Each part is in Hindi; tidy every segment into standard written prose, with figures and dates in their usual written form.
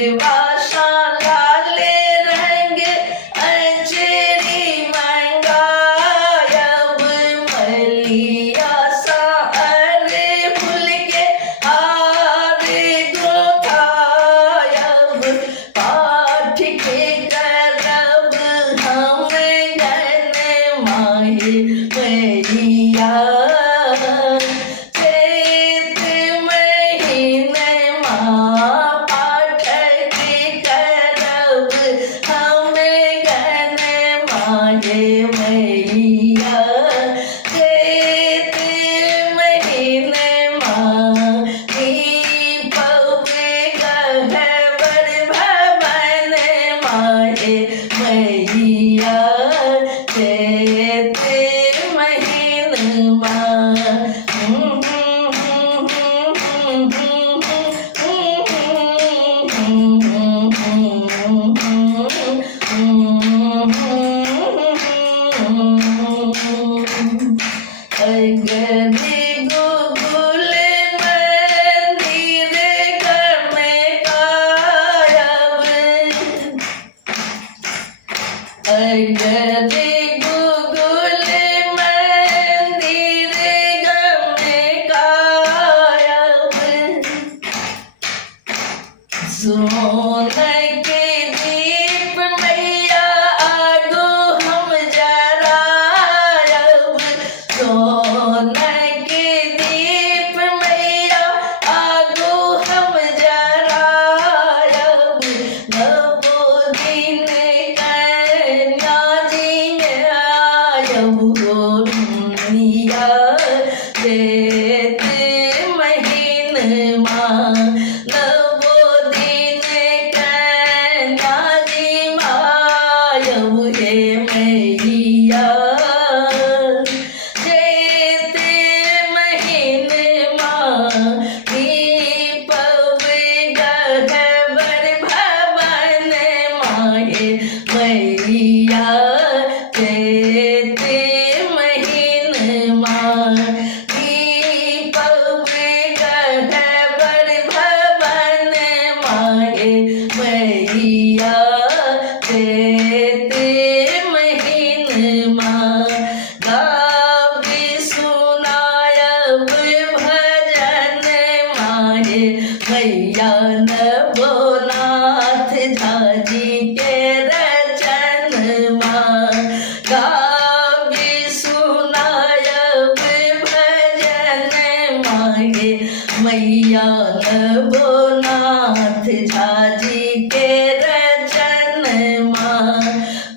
Vasha माहे मैया चैत महीनमा गदी गुगुल मंदिर गम कायब गदी गुगुल मंदिर गम कायब सोन के दीप मैया आगो हम जरायब सोन के दीप मैया आगो हम जरायब नवो दिन कन्या जी में आयब गोरिया चैत महीनमा नवो दिन कन्या जी मायब हे मैया चैत महीनमा दीपव गहवर भवन माहे मैया चैत महीनमा दीपव गहवर भवन माहे मैया चैत महीनमा गावे सुनायब भजन माहे मैया नवोनाथ झाजी के रचन गावे सुनायब भजन माहे मैया नवोनाथ झाजी के रचन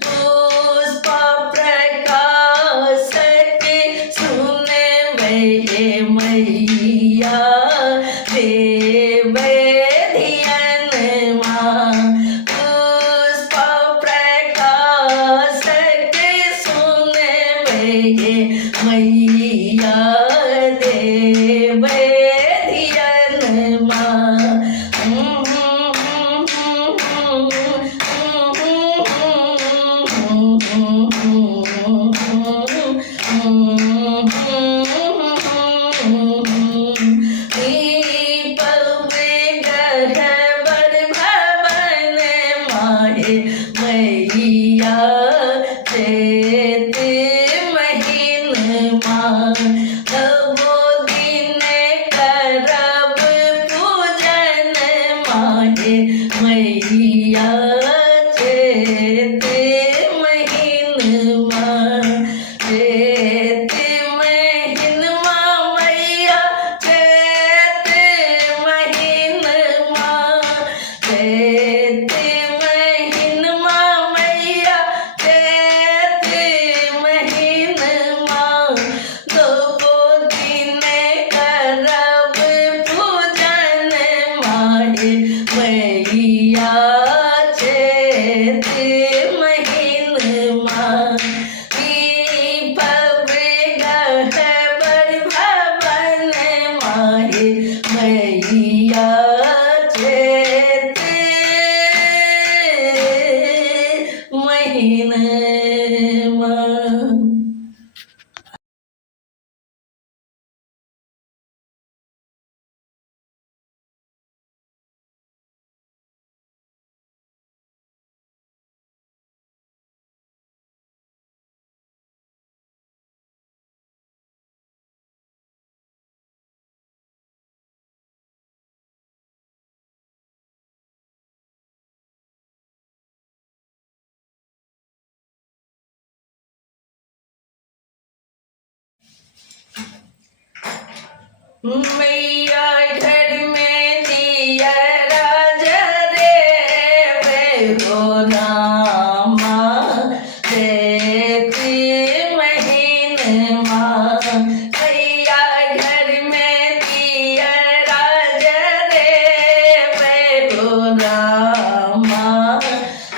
पुष्प प्रकाश के सुने हे मैया देव धियन पुष्प प्रकाश के सुने हे मैया देव धियन दीपव गहवर भवन माहे मैया चैत महीनमा नवो दिन करब पूजन माहे मैया चैत महीनमा चैत महीनमा मैया चैत महीनमा चैत महीनमा मैया चैत महीनमा नवो दिन करब पूजन माहे मैया चैत महीनमा दीपव गहवर भवन माहे मैया चैत महीनमा। मैया घर में दिया राजा रे हो रामा चैत महीनमा मैया घर में दिया राजा रे हो रामा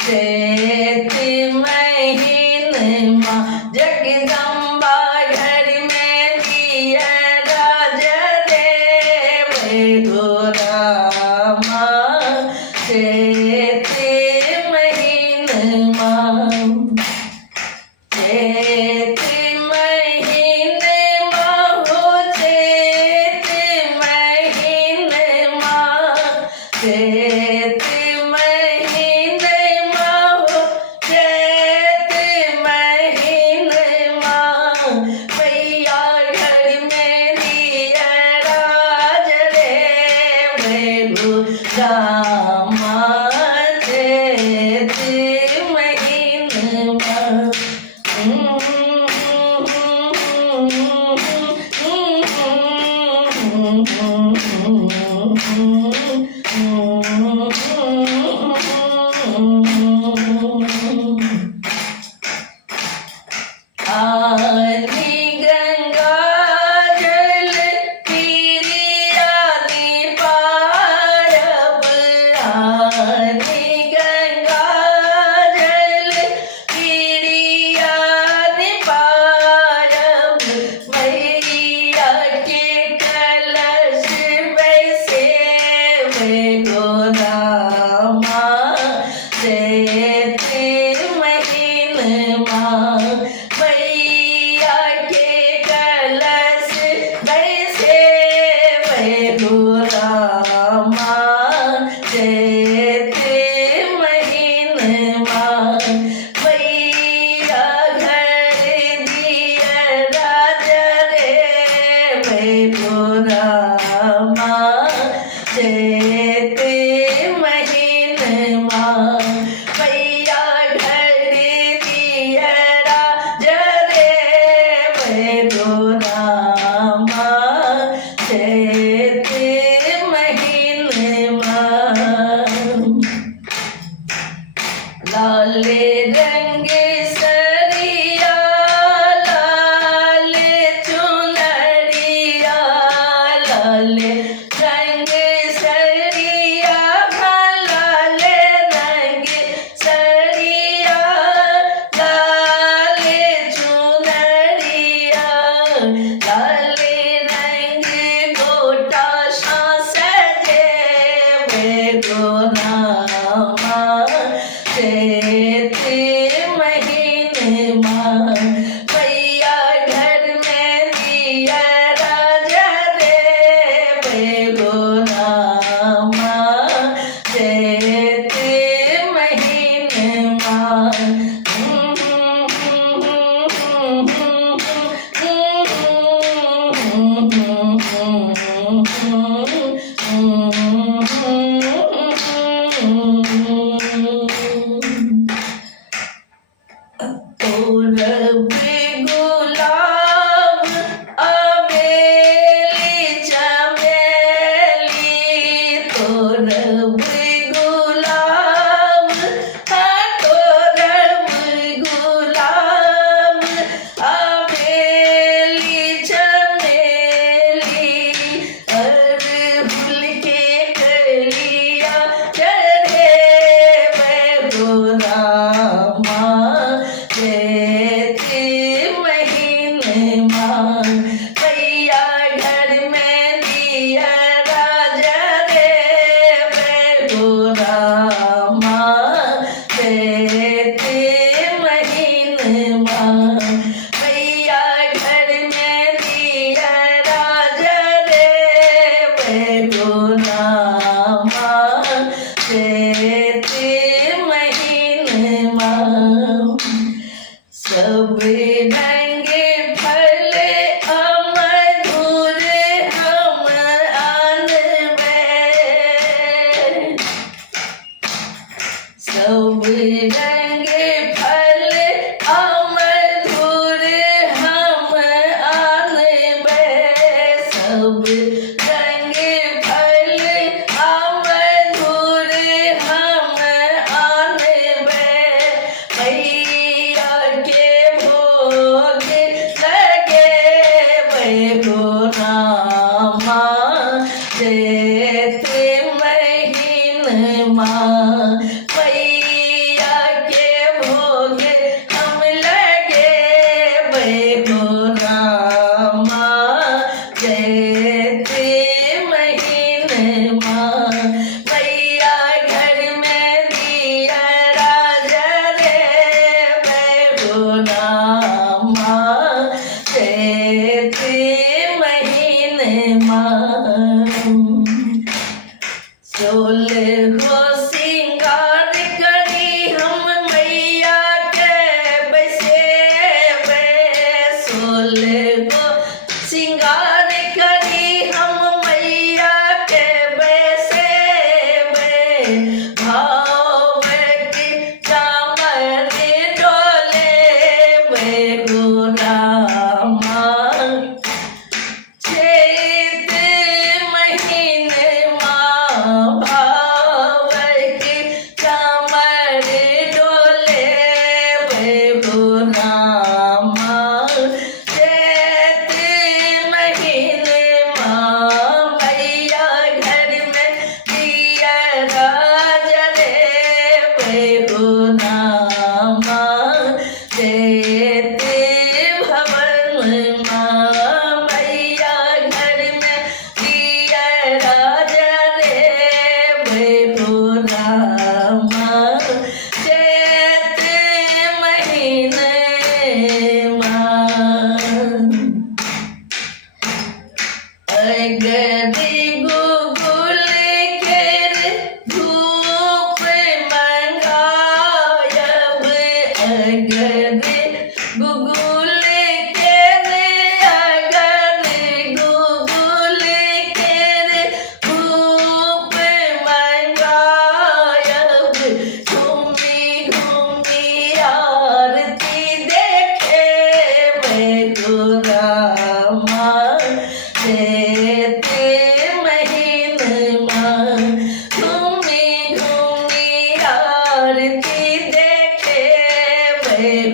चैत महीनमा जगदम्बा घर में दिया राजरे हो रामा चैत महीनमा चैत महीनमा हो चैत महीनमा चैत महीनमा हो चैत महीनमा भैया घर में दिया राज रे हो रामा चैत महीनमा आदि गंगा जल पिरियादि पारब आदि गंगा जल पिरियादि पारब मैया के कलश वैसे हो रामा चैत महीनमा मैया के कलश वैसे हो रामा चैत महीनमा मैया घर दिया राज रे हो रामा चैत महीनमा मैया घर दिया राज रे हो रामा चैत महीनमा लाल रंग सरिया लाल चुनरिया लाल रंग सरिया लाल रंग सरिया लाल चुनरिया लाल रंग गोटा सजे हो रामा चैत महीनमा भैया घर में दिया राज रे हो रामा चैत महीनमा तोरब गुलाब अबेली चमेली तोरब गुलाब तोरब गुलाब अबेली चमेली अरहुल के कलिया चढ़े हो रामा चैत महीनमा भैया घर में दिया राज रे हो रामा चैत महीनमा भैया घर में दिया राज रे हो रामा चैत महीनमा सब रंग फल अमधुर हम आनबे सब रंग फल अमधुर हम आनबे सब रंग फल अमधुर हम आनबे मैया के भोग लगे हो रामा चैत महीनमा मैया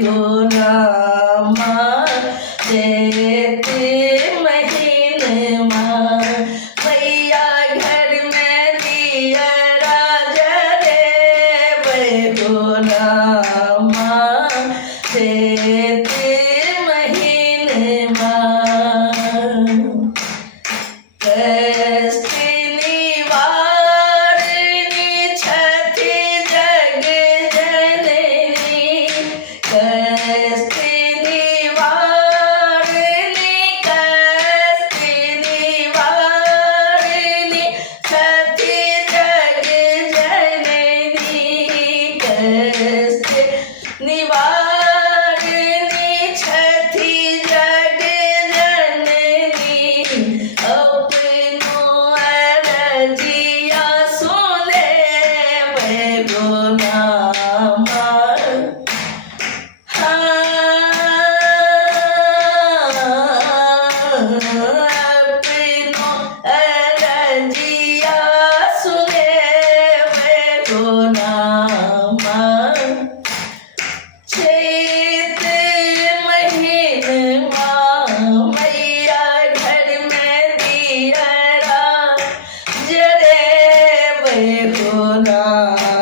गुलामा चैत महीनमा मैया घर में दिया राजा रे गुलामा चैत महीनमा कष्ट निवारिणी छठी जग जननी कष्ट निवारिणी छठी जग जननी कष्ट निवारिणी छठी जग जननी अपनो अरजिया सुने गुलामा अपनो अरजिया सुने गुलामा चैत महीनमा मैया घर में दिया जरे गुलामा